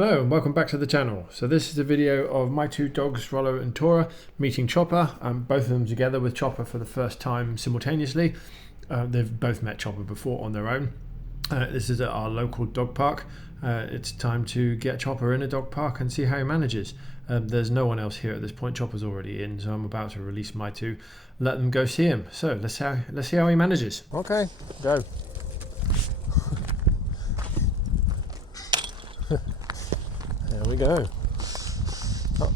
Hello and welcome back to the channel. So this is a video of my two dogs, Rollo and Tora, meeting Chopper, both of them together with Chopper for the first time simultaneously. They've both met Chopper before on their own. This is at our local dog park. It's time to get Chopper in a dog park and see how he manages. There's no one else here at this point. Chopper's already in, so I'm about to release my two, let them go see him. So let's see how he manages. Okay, go. There we go. Oh.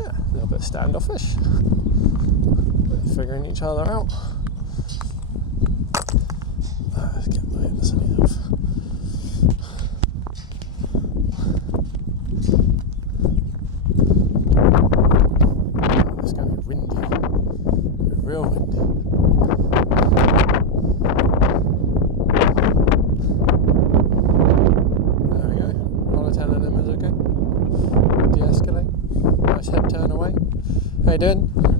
Yeah, a little bit standoffish. Figuring each other out. Let's get my hands on enough. Real windy. There we go. Roller telling him is okay. De-escalate. Nice head turn away. How you doing? Hello.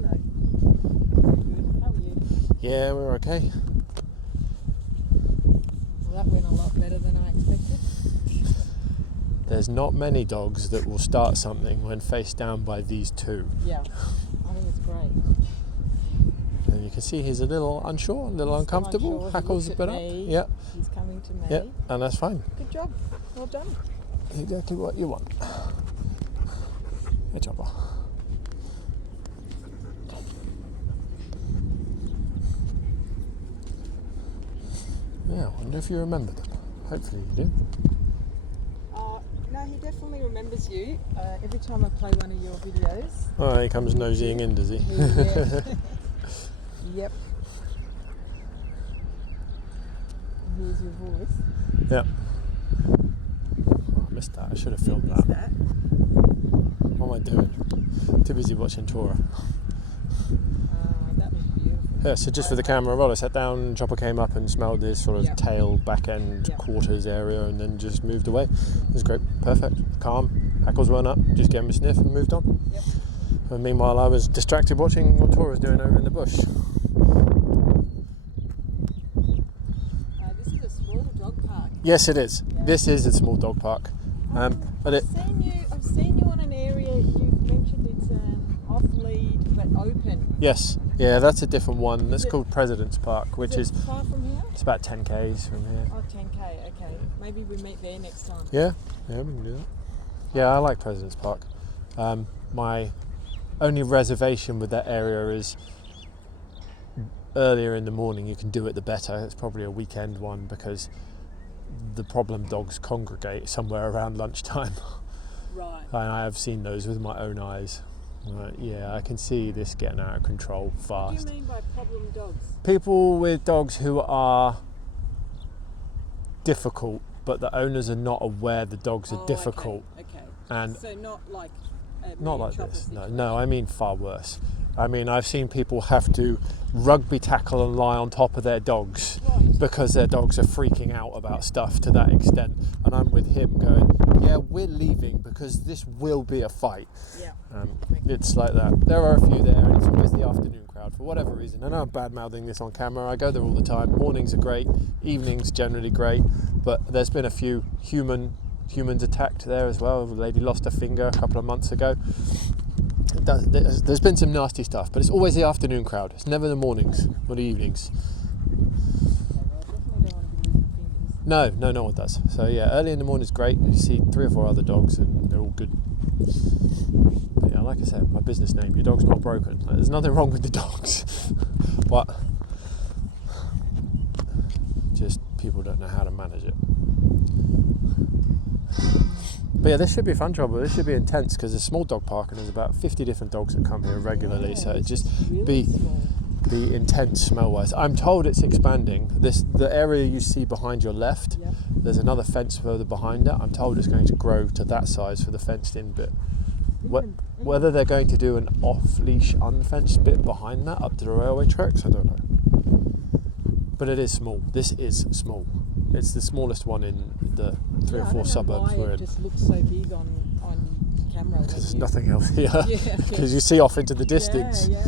Good. How are you? Yeah, we're okay. Well, that went a lot better than I expected. There's not many dogs that will start something when faced down by these two. Yeah, I think it's great. And you can see he's a little unsure, a little uncomfortable. Unsure. Hackles a bit up. Yeah. He's coming to me. Yeah, and that's fine. Good job. Well done. Exactly what you want. Hey, Chopper. Yeah, I wonder if you remember them. Hopefully you do. No, he definitely remembers you. Every time I play one of your videos. Oh, he comes nosying in, does he? Yeah. Yep. Here's your voice. Yep. Oh, I missed that. I should have filmed that. What am I doing? Too busy watching Tora. That was beautiful. Yeah, so just for the camera roll, I sat down, Chopper came up and smelled this sort of tail, back end, quarters area, and then just moved away. It was great, perfect, calm, hackles weren't up, just gave him a sniff and moved on. Yep. And meanwhile, I was distracted watching what Tora was doing over in the bush. This is a small dog park. Yes, it is. Yeah. This is a small dog park. But I've seen you on an area. You've mentioned it's off lead but open. Yes, yeah, that's a different one. That's called President's Park, which is far from here. it's about 10 k's from here. Oh, 10k. Okay, maybe we meet there next time. Yeah, we can do that. Yeah, I like President's Park. My only reservation with that area is earlier in the morning. You can do it the better. It's probably a weekend one because the problem dogs congregate somewhere around lunchtime. Right. And I have seen those with my own eyes. Yeah, I can see this getting out of control fast. What do you mean by problem dogs? People with dogs who are difficult, but the owners are not aware the dogs are difficult. Okay. And so not like not like this. No, I mean far worse. I mean, I've seen people have to rugby tackle and lie on top of their dogs because their dogs are freaking out about stuff to that extent. And I'm with him going, yeah, we're leaving because this will be a fight. Yeah. It's like that. There are a few there, and it's always the afternoon crowd for whatever reason. I know I'm bad-mouthing this on camera. I go there all the time. Mornings are great. Evenings generally great. But there's been a few humans attacked there as well. A lady lost her finger a couple of months ago. There's been some nasty stuff, but it's always the afternoon crowd. It's never the mornings or the evenings. No one does. So yeah, early in the morning is great. You see 3 or 4 other dogs and they're all good. But yeah, like I said, my business name, your dog's not broken. Like, there's nothing wrong with the dogs. But just people don't know how to manage it. But yeah, this should be fun, Trouble. This should be intense because it's a small dog park and there's about 50 different dogs that come here regularly. So it just be intense smell-wise. I'm told it's expanding. The area you see behind your left, there's another fence further behind it. I'm told it's going to grow to that size for the fenced-in bit. Whether they're going to do an off-leash, unfenced bit behind that up to the railway tracks, I don't know. But it is small. This is small. It's the smallest one in the 3 or 4 suburbs we're in. It just looks so big on camera. Because there's nothing else here. Yeah. Because you see off into the distance. Yeah.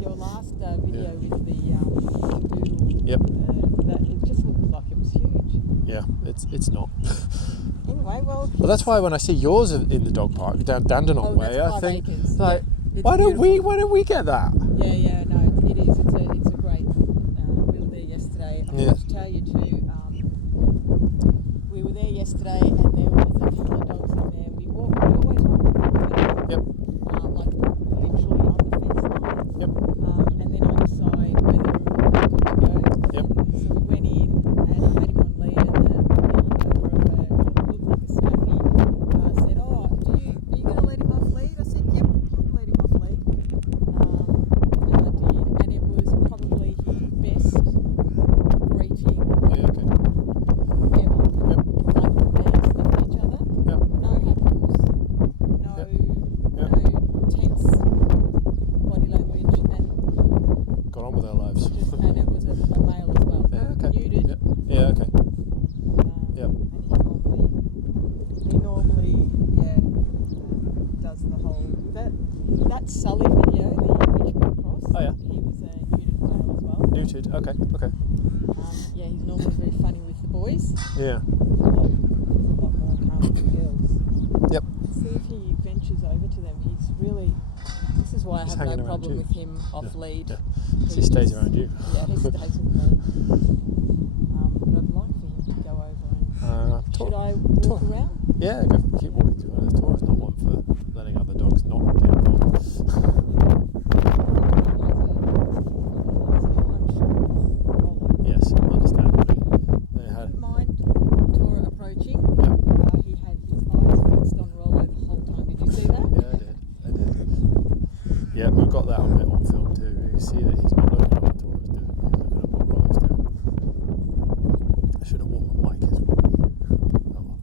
Your last video with the doodle. Yep. That it just looked like it was huge. Yeah, it's not. Anyway, well. Well, that's why when I see yours in the dog park down Dandenong way, I 5 think acres. like, Yeah, why don't we get that? Yeah, no, it is. It's a great. We were there yesterday. I'm going to tell you too. We were there yesterday, and there was a couple of dogs in there. We always walk with them. Yep. Like literally on the fence line. Yep. And then I decide whether we're good to go. Yep. And so we went in, and I had him on lead, and the owner of looked like a snappy said, "Oh, are you going to let him off lead?" I said, "Yep, I'll let him off lead." And I did, and it was probably his best greeting Yeah, okay. ever. Yep. Like they sniffed each other. Yep. No hackles. No, Yep. no tense body language, and Got on with our lives. and it was a male as well. Yeah, okay. Neutered. Yep. Yeah, okay. Yep. And he normally does the whole that Sully video, the Richmond Cross. Oh, yeah. He was a neutered male as well. Neutered. Okay. Yeah, he's normally very funny with the boys. Yeah. He's a lot more calm with the girls. Yep. See if he ventures over to them. He's really. This is why I He's have hanging no around problem you. with him off lead. Yeah. So he stays around you. Yeah, he stays with me. But I'd like for him to go over and. Should I walk around? Yeah, go, keep walking through. Tora's not one for letting other dogs not get involved. Yes, understandably. They had. Didn't mind Tora approaching. Yep. He had his eyes fixed on Rollo the whole time. Did you see that? Yeah, I did. Yeah, we've got that on film too. You can see that he's not looking at what Tora's doing. He's looking at what Rollo's doing. I should have worn my mic as well. Oh well.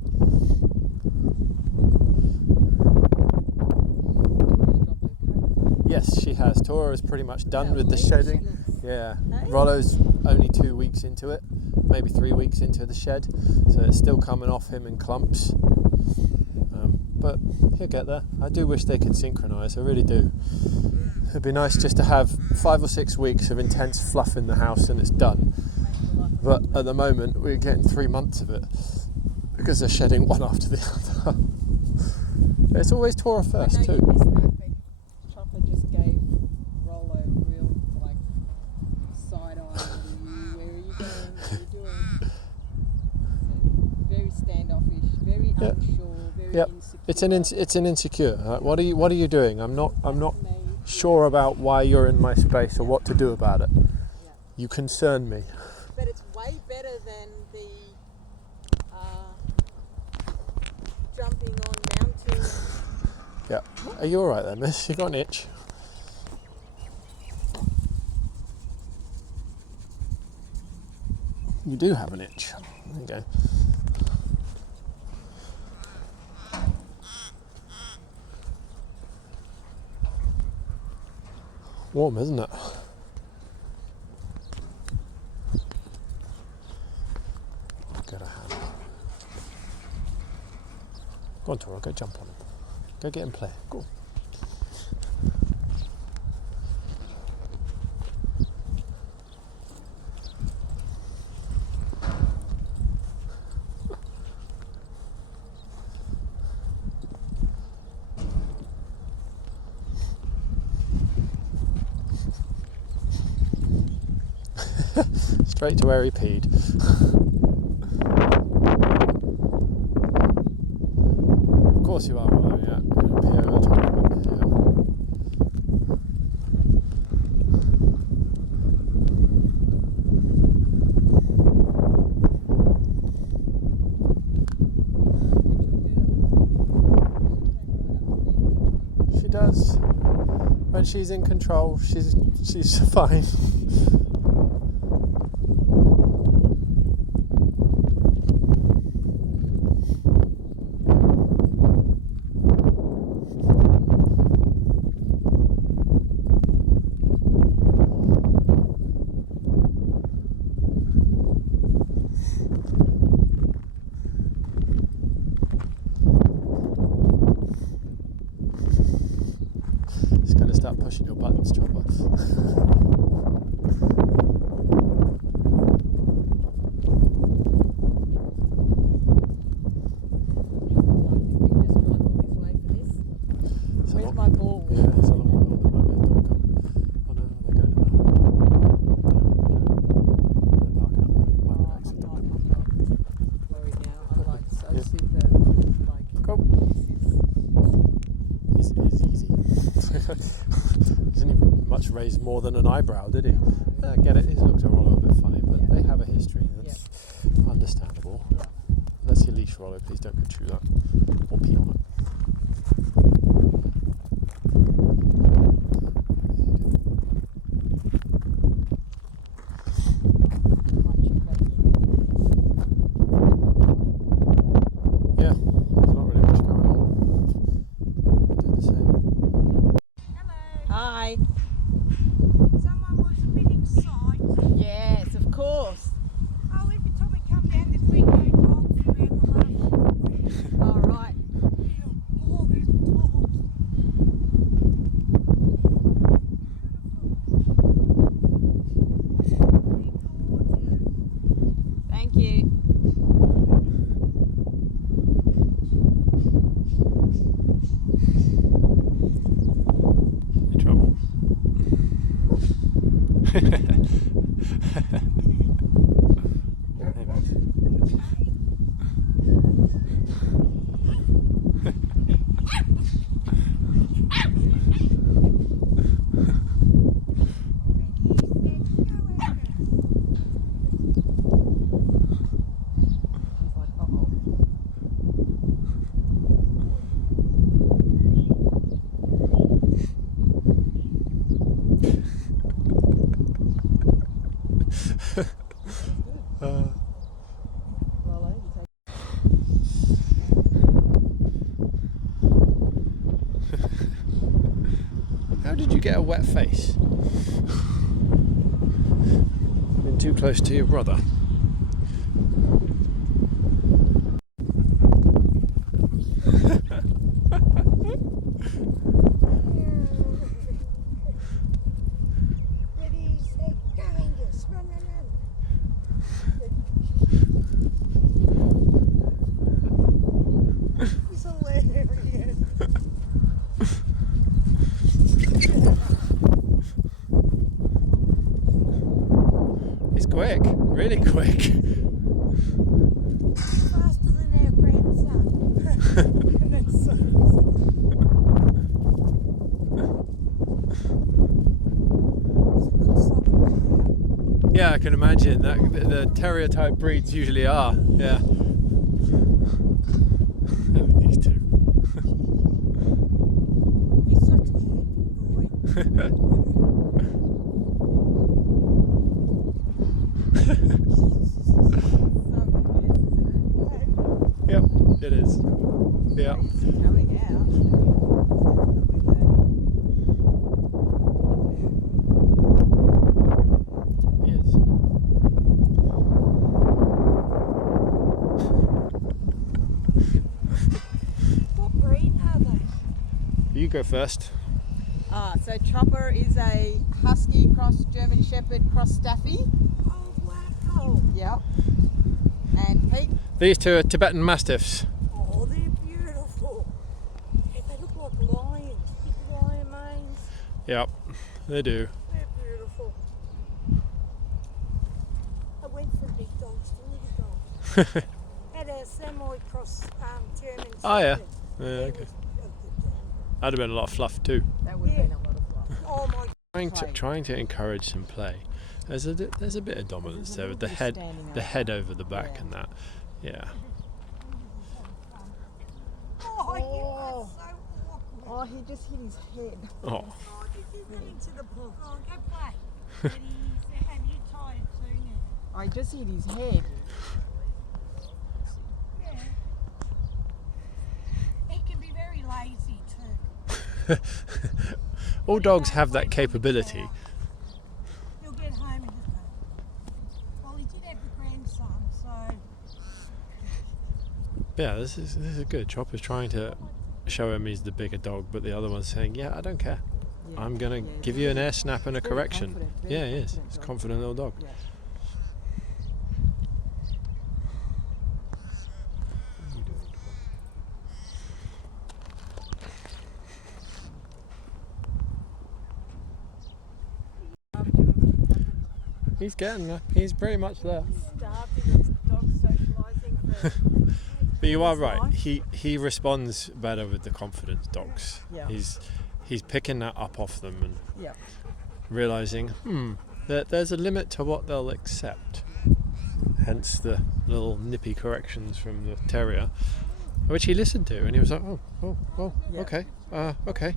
Yes, she has. Tora is pretty much done with the shedding. Yeah, Hey. Rollo's only 2 weeks into it, maybe 3 weeks into the shed, so it's still coming off him in clumps. But he'll get there. I do wish they could synchronise, I really do. It'd be nice just to have 5 or 6 weeks of intense fluff in the house and it's done. But at the moment, we're getting 3 months of it because they're shedding one after the other. It's always Tora first too. Chopper just gave Rollo real like side eye. Where are you going? What are you doing? Very standoffish, very unsure, very insecure. It's an insecure. What are you doing? I'm not sure about why you're in my space or what to do about it. Yeah. You concern me. But it's way better than the jumping on mountains. Yeah. Are you alright then, miss? You got an itch? You do have an itch. There you go. Warm, isn't it? Get a hand. Go on, Tora, go jump on him. Go get him play. Go on. Straight to where he peed. Of course you are, Rollo, yeah. Pee over the top of it, yeah. She does. When she's in control, she's fine. Start pushing your buttons, Chopper. Where's my ball? Yeah, it's a long road. There might be a dog coming. Oh no, they're going in the home. They're parking up. Might be an accident. I'm not worried now. I'm like so Yeah. super, like, Cool. this is He's easy. He didn't even much raise more than an eyebrow, did he? I get it. His looks are all a little bit funny, but they have a history. That's understandable. Yeah. That's your leash, Rollo. Please don't go chew that or pee on it. Yeah, there's not really much going on. I do the same. Hi. Someone was a bit excited. Yes, of course. Oh, every time we come down, there's been no dogs around the last All right. all these dogs. Thank you. In trouble. It's like, uh-oh. Well, you take How did you get a wet face? Been too close to your brother. Ready, set, go, Angus. Run, run, run. He's hilarious. He's quick, really quick. Faster than our grandson. And that's so Yeah, I can imagine that the terrier type breeds usually are. Yeah. These two. He's such a happy boy. Yep, it is. Yeah. coming out. He is. What breed are they? You go first. So Chopper is a Husky cross German Shepherd cross Staffy. Oh, wow. Yep. And Pete. These two are Tibetan Mastiffs. Oh, they're beautiful. Yeah, they look like lions, big lion manes. Yep, they do. They're beautiful. I went from big dogs to little dogs. Had a semi-cross German Oh, yeah. Shepherd. Yeah, He okay. was a good dog. That'd have been a lot of fluff too. That would have been a lot of fun. Oh my Trying to encourage some play. There's a bit of dominance There's a there with little bit standing over. head over the back Yeah. and that. Yeah. Oh, you are so awkward. Oh, he just hit his head. Oh. Oh, did you get into the book? Oh, go play. Ready, set, have you tired soon? Oh, he just hit his head. Yeah. He can be very lazy too. All dogs have that capability. He'll get home and just go. Well, he did have the grandson, so Yeah, this is good. Chopper's trying to show him he's the bigger dog, but the other one's saying, "Yeah, I don't care. Yeah. I'm gonna Yeah, give he's you an very- air snap and a very correction. confident, very Yeah, he is. confident He's a dog. confident little dog. Yeah. He's getting there. He's pretty much there. Starved in the dog socialising for But you are his right. life. He responds better with the confidence dogs. Yeah. He's picking that up off them and Yeah. realizing that there's a limit to what they'll accept. Hence the little nippy corrections from the terrier, which he listened to, and he was like, oh, Yeah. okay, okay.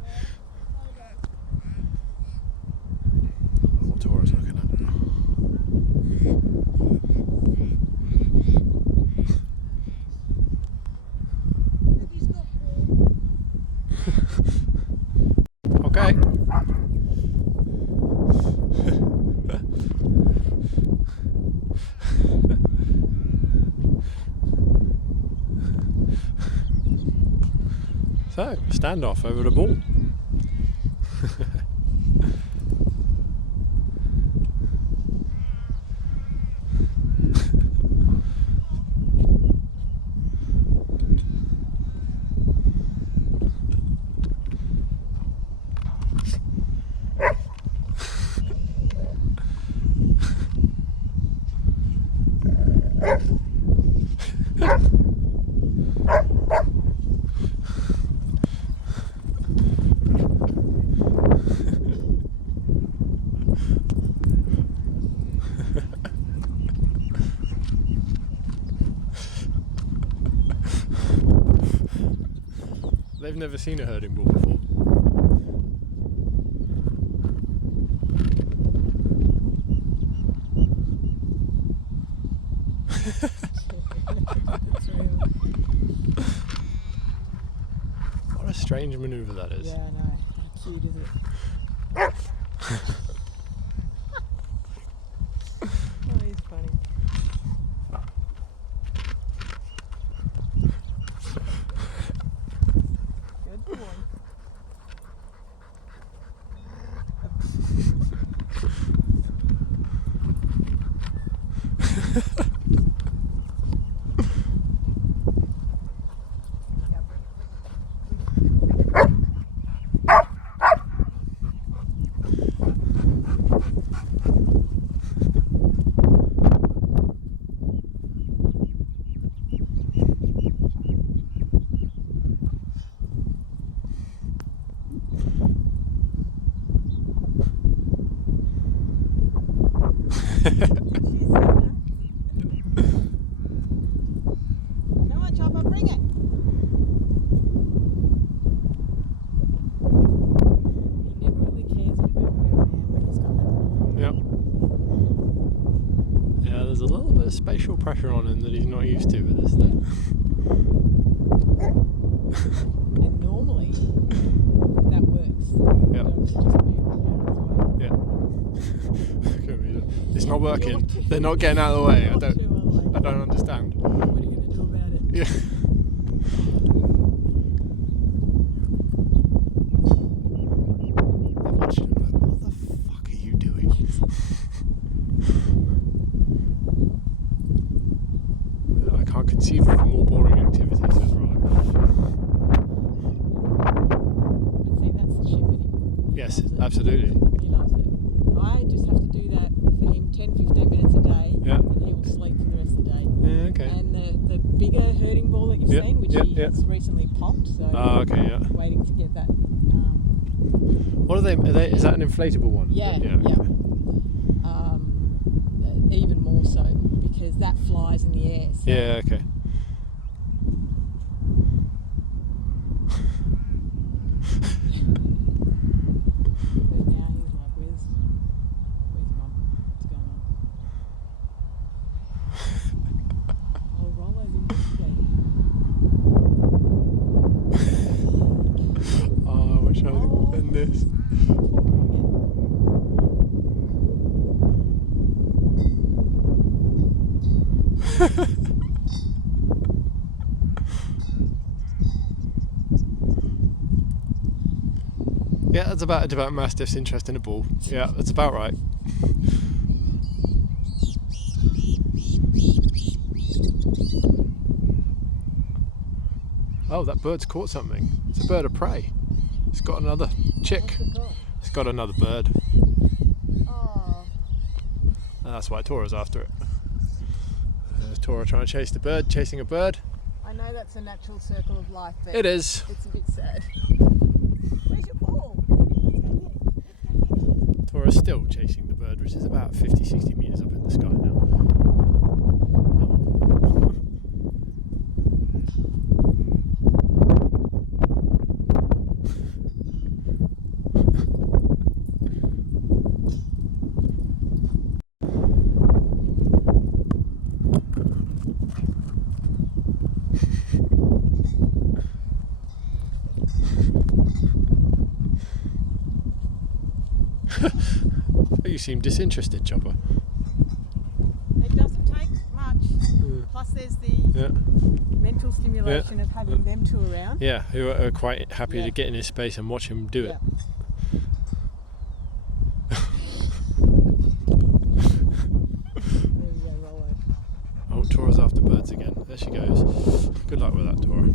What Tora's looking at? He's got warm. Okay. So, standoff over the ball. They've never seen a herding bull before. What a strange manoeuvre that is. Yeah, I know. How cute is it? Oh, he's funny. Good boy. Yeah, come on, Chopper, bring it. He never really cares about where I am when he's got that ball. Yep. Yeah, there's a little bit of spatial pressure on him that he's not used to with this thing. And normally, that works. Yep. Dogs just move Yeah. It's not working. They're not getting out of the way. I don't understand. What are you going to do about it? Yeah. I watched him like, what the fuck are you doing? I can't conceive of a more boring activity, says Ryan. See, that's the shit with him. Yes, Loves it. absolutely. He loves it. I just have to do that for him 10-15 minutes a day, Yeah. and he will sleep for the rest of the day. Yeah, okay. And the bigger herding ball that you've Yep, seen, which yep, he yep. has recently popped, so Oh, okay, yeah. waiting to get that. What are they? Is that an inflatable one? Yeah, Yeah. yeah. Even more so because that flies in the air. So Yeah, okay. But now he's like, where's mum? What's going on? Oh, Rollo's investigating. Oh, I wish I was in this. Yeah, that's about a Tibetan Mastiff's interest in a ball. Yeah, that's about right. Oh, that bird's caught something. It's a bird of prey. It's got another chick. It's got another bird. Oh. And that's why Tora's after it. Tora trying to chase the bird, chasing a bird. I know that's a natural circle of life, but It is. it's a bit sad. Where's your ball? Tora's still chasing the bird, which is about 50-60 metres up in the sky now. You seem disinterested, Chopper. It doesn't take much. Plus, there's the mental stimulation of having them two around. Yeah, who are quite happy Yeah. to get in his space and watch him do it. There we go, Rollo. Oh, Tora's after birds again. There she goes. Good luck with that, Tora.